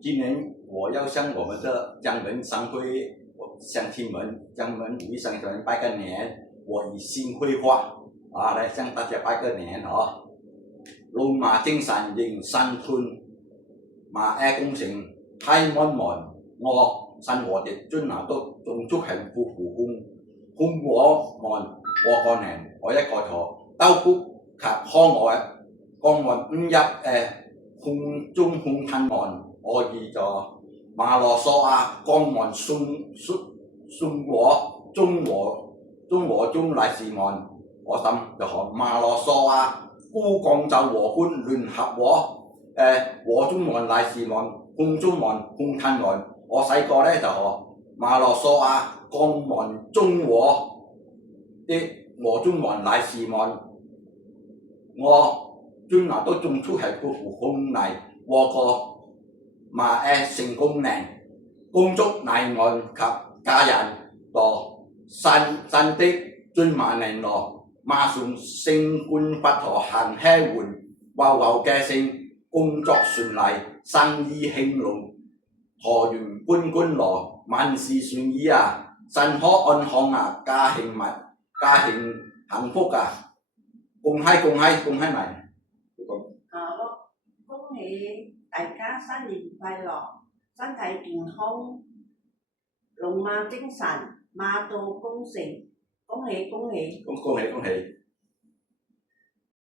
今年我要向我们的江门商会乡亲们、江门五一乡亲们拜个年，我以新绘画来向大家拜个年啊！龍馬精神迎新春，馬哀公成太滿滿，我生活的尊拿都種足幸福富豐我個年，我一個陀兜谷及康愛，江門五入空中空吞岸，我以咗馬羅索亞江門送我中來是岸，我心就學馬羅索亞孤江州和官聯合和中岸來是岸，空中岸空吞岸，我細個咧就學馬羅索亞江門中和中岸來是岸，我尊拿都種出係個富豐嚟，我個馬成功能工作難岸及家人和新的尊馬能羅馬上升官發財行氣運，旺旺嘅聲工作順利，生意興隆，財源官來，萬事順意啊！身體安康啊，家庭幸福啊！恭喜咪！恭喜大家新年快樂，身體健康，龍馬精神，馬到功成，恭喜！